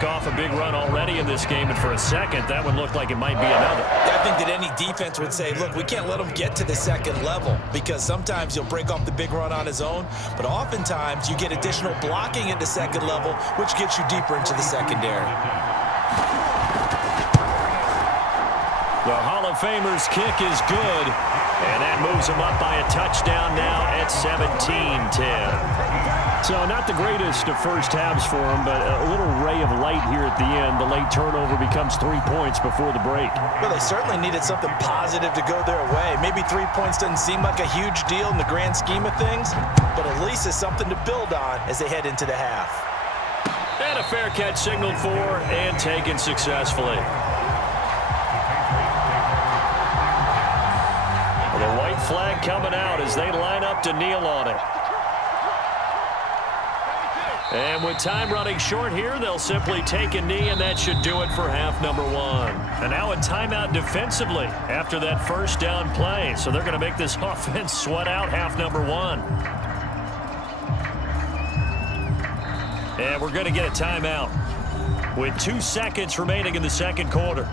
pick off a big run already in this game, and for a second, that one looked like it might be another. Yeah, I think that any defense would say, look, we can't let him get to the second level, because sometimes he'll break off the big run on his own, but oftentimes you get additional blocking at the second level, which gets you deeper into the secondary. The Hall of Famer's kick is good, and that moves him up by a touchdown now at 17-10. So not the greatest of first halves for him, but a little ray of light here at the end. The late turnover becomes 3 points before the break. Well, they certainly needed something positive to go their way. Maybe 3 points doesn't seem like a huge deal in the grand scheme of things, but at least it's something to build on as they head into the half. And a fair catch signaled for and taken successfully. The white flag coming out as they line up to kneel on it. And with time running short here, they'll simply take a knee, and that should do it for half number one. And now a timeout defensively after that first down play. So they're going to make this offense sweat out half number one. And we're going to get a timeout with 2 seconds remaining in the second quarter.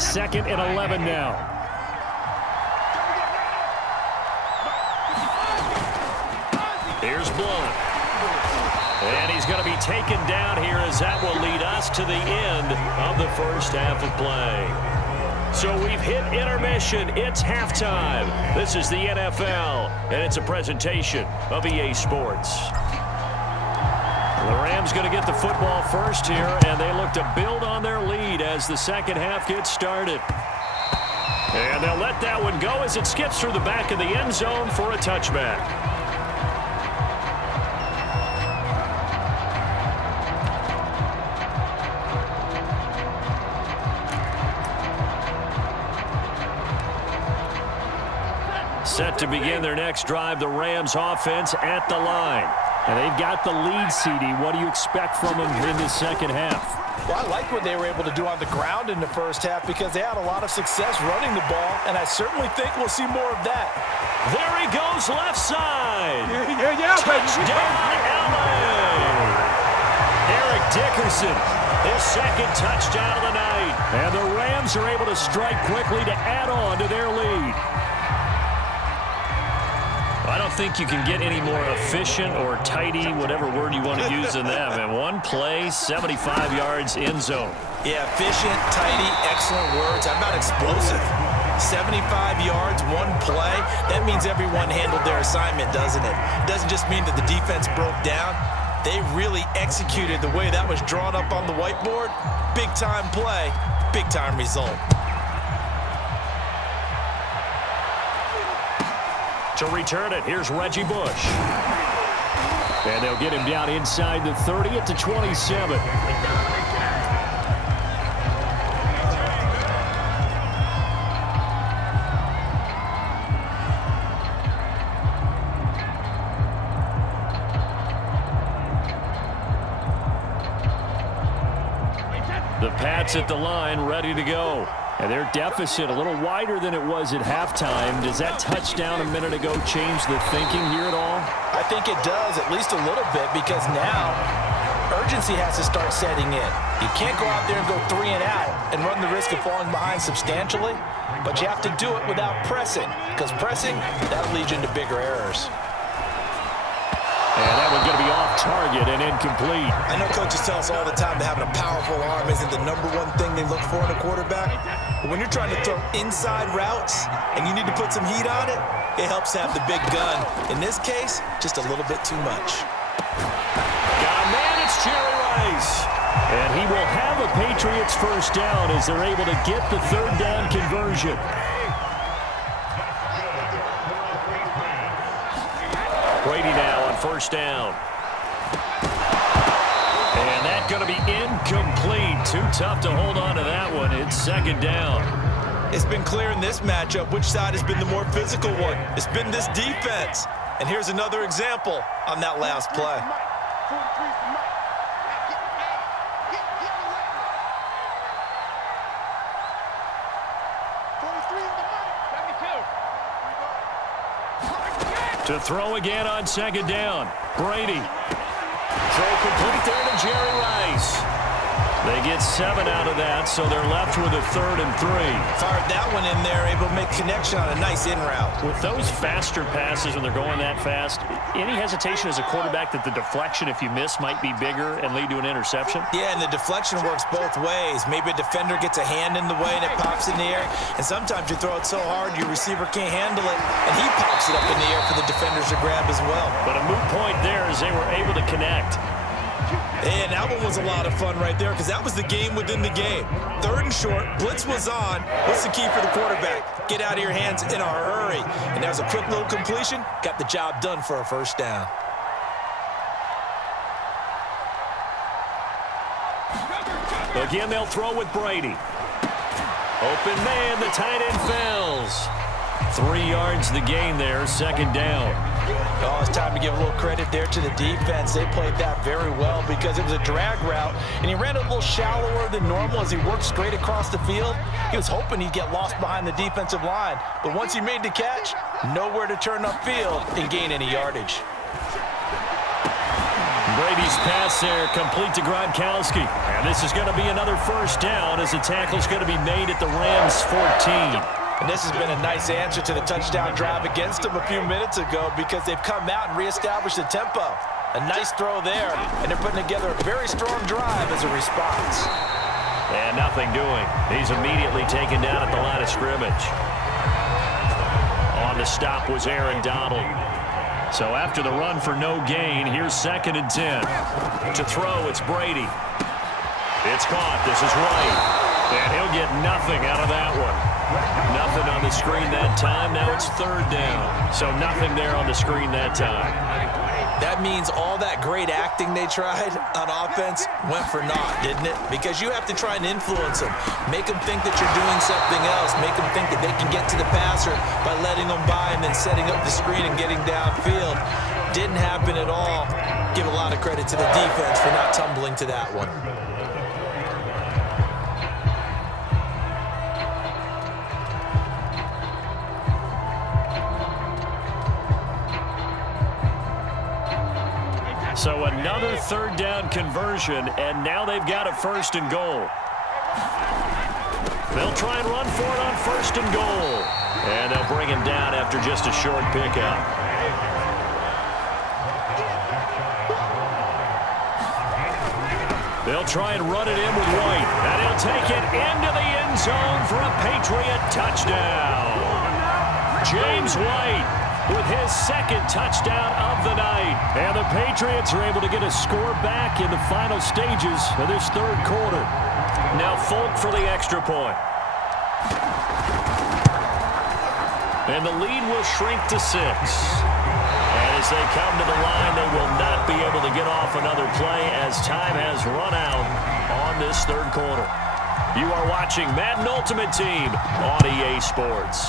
Second and 11 now. Here's Blunt. And he's going to be taken down here as that will lead us to the end of the first half of play. So we've hit intermission. It's halftime. This is the NFL, and it's a presentation of EA Sports. The Rams going to get the football first here, and they look to build on their lead as the second half gets started. And they'll let that one go as it skips through the back of the end zone for a touchback. Set to begin their next drive, the Rams offense at the line. And they've got the lead, CD. What do you expect from them in the second half? Well, I like what they were able to do on the ground in the first half because they had a lot of success running the ball, and I certainly think we'll see more of that. There he goes, left side. Touchdown, LA. Eric Dickerson, his second touchdown of the night. And the Rams are able to strike quickly to add on to their lead. I don't think you can get any more efficient or tidy, whatever word you want to use in that. Man, one play, 75 yards in zone. Yeah, efficient, tidy, excellent words. How about explosive? 75 yards, one play. That means everyone handled their assignment, doesn't it? It doesn't just mean that the defense broke down. They really executed the way that was drawn up on the whiteboard. Big-time play, big-time result. To return it, here's Reggie Bush. And they'll get him down inside the 30 at the 27. The Pats at the line, ready to go. And their deficit a little wider than it was at halftime. Does that touchdown a minute ago change the thinking here at all? I think it does, at least a little bit, because now urgency has to start setting in. You can't go out there and go 3 and out and run the risk of falling behind substantially, but you have to do it without pressing, because pressing, that'll lead you into bigger errors. And that one's going to be off target and incomplete. I know coaches tell us all the time that having a powerful arm isn't the #1 thing they look for in a quarterback. But when you're trying to throw inside routes and you need to put some heat on it, it helps to have the big gun. In this case, just a little bit too much. Got a man, it's Jerry Rice. And he will have a Patriots first down as they're able to get the third down conversion. Brady now on first down. And that's going to be incomplete. Too tough to hold on to that one. It's second down. It's been clear in this matchup which side has been the more physical one. It's been this defense. And here's another example on that last play. To throw again on second down. Brady. Throw complete there to Jerry Rice. They get 7 out of that, so they're left with a 3rd and 3. Fired that one in there, able to make connection on a nice in route. With those faster passes when they're going that fast, any hesitation as a quarterback that the deflection, if you miss, might be bigger and lead to an interception? Yeah, and the deflection works both ways. Maybe a defender gets a hand in the way and it pops in the air, and sometimes you throw it so hard your receiver can't handle it, and he pops it up in the air for the defenders to grab as well. But a moot point there as they were able to connect. And that one was a lot of fun right there because that was the game within the game. 3rd and short, blitz was on. What's the key for the quarterback? Get out of your hands in a hurry. And that was a quick little completion. Got the job done for a first down. Again, they'll throw with Brady. Open man, the tight end fails. 3 yards the gain there, 2nd down. Oh, it's time to give a little credit there to the defense. They played that very well because it was a drag route, and he ran a little shallower than normal as he worked straight across the field. He was hoping he'd get lost behind the defensive line, but once he made the catch, nowhere to turn upfield and gain any yardage. Brady's pass there, complete to Gronkowski. And this is going to be another first down as the tackle's going to be made at the Rams' 14. And this has been a nice answer to the touchdown drive against them a few minutes ago because they've come out and reestablished the tempo. A nice throw there, and they're putting together a very strong drive as a response. And nothing doing. He's immediately taken down at the line of scrimmage. On the stop was Aaron Donald. So after the run for no gain, here's 2nd and 10. To throw, it's Brady. It's caught. This is Wright. And he'll get nothing out of that one. Nothing on the screen that time. Now it's 3rd down. So nothing there on the screen that time. That means all that great acting they tried on offense went for naught, didn't it? Because you have to try and influence them. Make them think that you're doing something else. Make them think that they can get to the passer by letting them by and then setting up the screen and getting downfield. Didn't happen at all. Give a lot of credit to the defense for not tumbling to that one. So another 3rd down conversion, and now they've got a 1st and goal. They'll try and run for it on 1st and goal. And they'll bring him down after just a short pickup. They'll try and run it in with White, and he'll take it into the end zone for a Patriot touchdown. James White with his 2nd touchdown of the night. And the Patriots are able to get a score back in the final stages of this 3rd quarter. Now Folk for the extra point. And the lead will shrink to 6. And as they come to the line, they will not be able to get off another play as time has run out on this 3rd quarter. You are watching Madden Ultimate Team on EA Sports.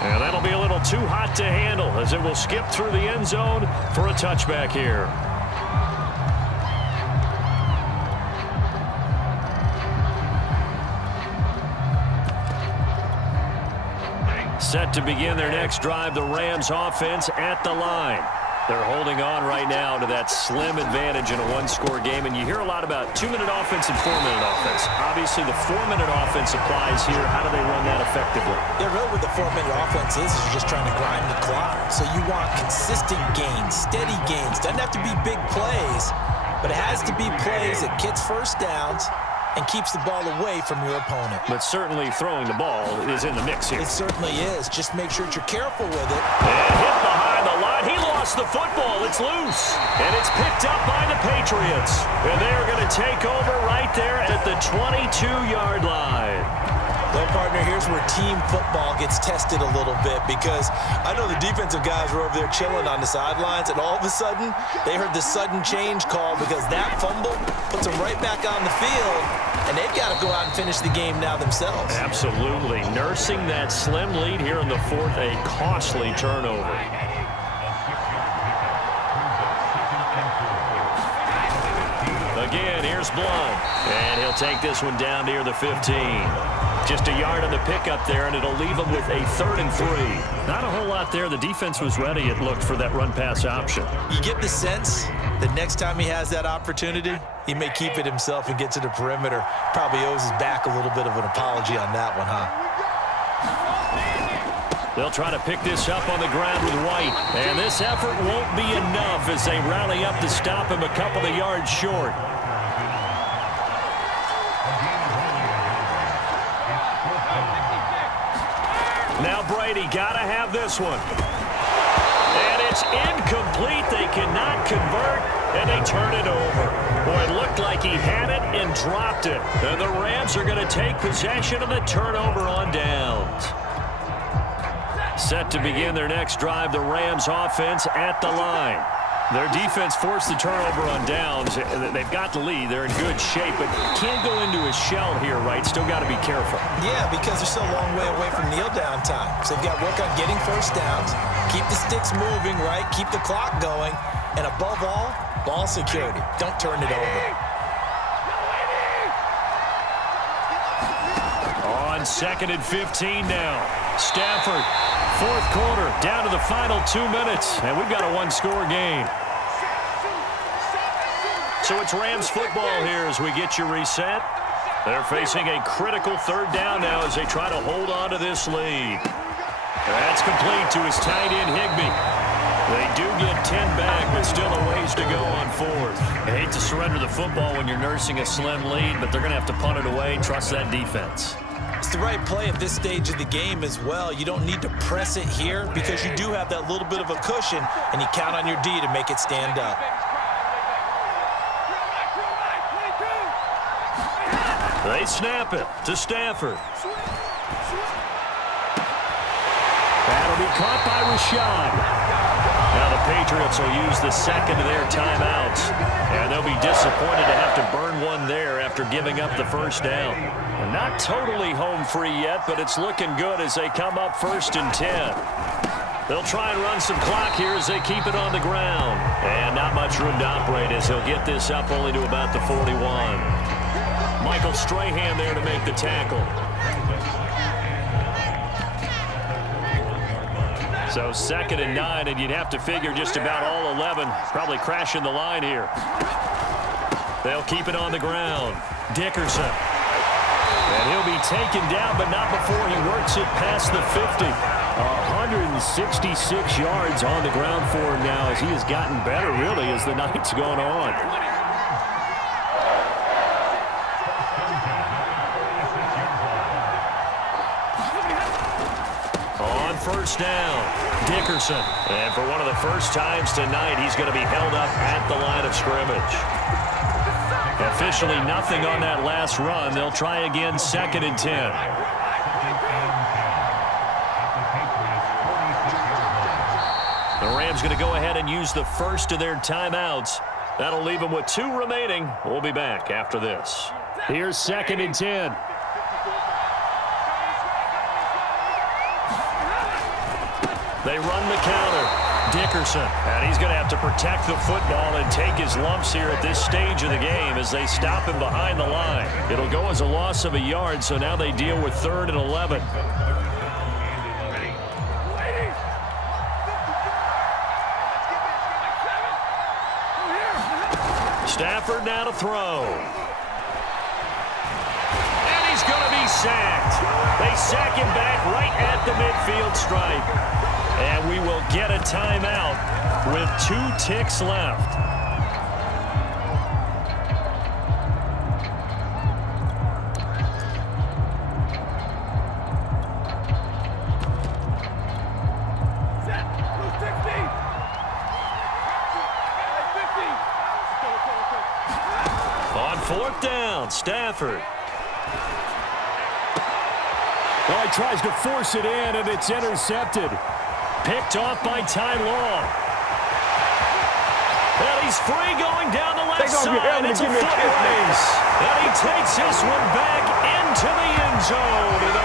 And that'll be a little too hot to handle as it will skip through the end zone for a touchback here. Set to begin their next drive, the Rams offense at the line. They're holding on right now to that slim advantage in a 1-score game, and you hear a lot about 2-minute offense and 4-minute offense. Obviously, the 4-minute offense applies here. How do they run that effectively? Yeah, really what the 4-minute offense is you're just trying to grind the clock. So you want consistent gains, steady gains. Doesn't have to be big plays, but it has to be plays that gets first downs and keeps the ball away from your opponent. But certainly throwing the ball is in the mix here. It certainly is. Just make sure that you're careful with it. And hit behind the line. He lost the football. It's loose. And it's picked up by the Patriots. And they are going to take over right there at the 22-yard line. Well, partner, here's where team football gets tested a little bit because I know the defensive guys were over there chilling on the sidelines, and all of a sudden, they heard the sudden change call because that fumble puts them right back on the field. and they've got to go out and finish the game now themselves. Absolutely. Nursing that slim lead here in the fourth, a costly turnover. Again, here's Blunt. And he'll take this one down near the 15. Just a yard on the pickup there, and it'll leave him with a 3rd and 3. Not a whole lot there. The defense was ready, it looked, for that run-pass option. You get the sense that next time he has that opportunity, he may keep it himself and get to the perimeter. Probably owes his back a little bit of an apology on that one, huh? They'll try to pick this up on the ground with White. And this effort won't be enough as they rally up to stop him a couple of yards short. Now Brady got to have this one. And it's incomplete. They cannot convert, and they turn it over. Boy, it looked like he had it and dropped it. And the Rams are going to take possession of the turnover on downs. Set to begin their next drive, the Rams offense at the line. Their defense forced the turnover on downs. They've got the lead. They're in good shape, but can't go into a shell here, right? Still got to be careful. Yeah, because they're still a long way away from kneel-down time. So they've got to work on getting first downs, keep the sticks moving, right? Keep the clock going, and above all, ball security. Don't turn it over. On 2nd and 15 now. Stafford, 4th quarter, down to the final 2 minutes, and we've got a one-score game. So it's Rams football here as we get you reset. They're facing a critical 3rd down now as they try to hold on to this lead. That's complete to his tight end, Higbee. They do get 10 back, but still a ways to go on 4th. I hate to surrender the football when you're nursing a slim lead, but they're going to have to punt it away. Trust that defense. It's the right play at this stage of the game as well. You don't need to press it here because you do have that little bit of a cushion, and you count on your D to make it stand up. They snap it to Stafford. That'll be caught by Rashad. Now the Patriots will use the second of their timeouts, and they'll be disappointed to have to burn one there after giving up the first down. And not totally home free yet, but it's looking good as they come up 1st and 10. They'll try and run some clock here as they keep it on the ground. And not much room to operate as he'll get this up only to about the 41. Michael Strahan there to make the tackle. So 2nd and 9, and you'd have to figure just about all 11 probably crashing the line here. They'll keep it on the ground. Dickerson. And he'll be taken down, but not before he works it past the 50. 166 yards on the ground for him now as he has gotten better, really, as the night's gone on. On 1st down, Dickerson. And for one of the first times tonight, he's going to be held up at the line of scrimmage. Officially nothing on that last run. They'll try again 2nd and 10. The Rams going to go ahead and use the first of their timeouts. That'll leave them with 2 remaining. We'll be back after this. Here's 2nd and 10. They run the counter. Dickerson, and he's going to have to protect the football and take his lumps here at this stage of the game as they stop him behind the line. It'll go as a loss of a yard, so now they deal with 3rd and 11. Stafford now to throw. And he's going to be sacked. They sack him back right at the midfield stripe. And we will get a timeout with 2 ticks left. On 4th down, Stafford. Well, he tries to force it in, and it's intercepted. Picked off by Ty Law. And he's free going down the left Take off your side. helmet It's and a give me a foot kiss, man. race. And he takes this one back into the end zone. And the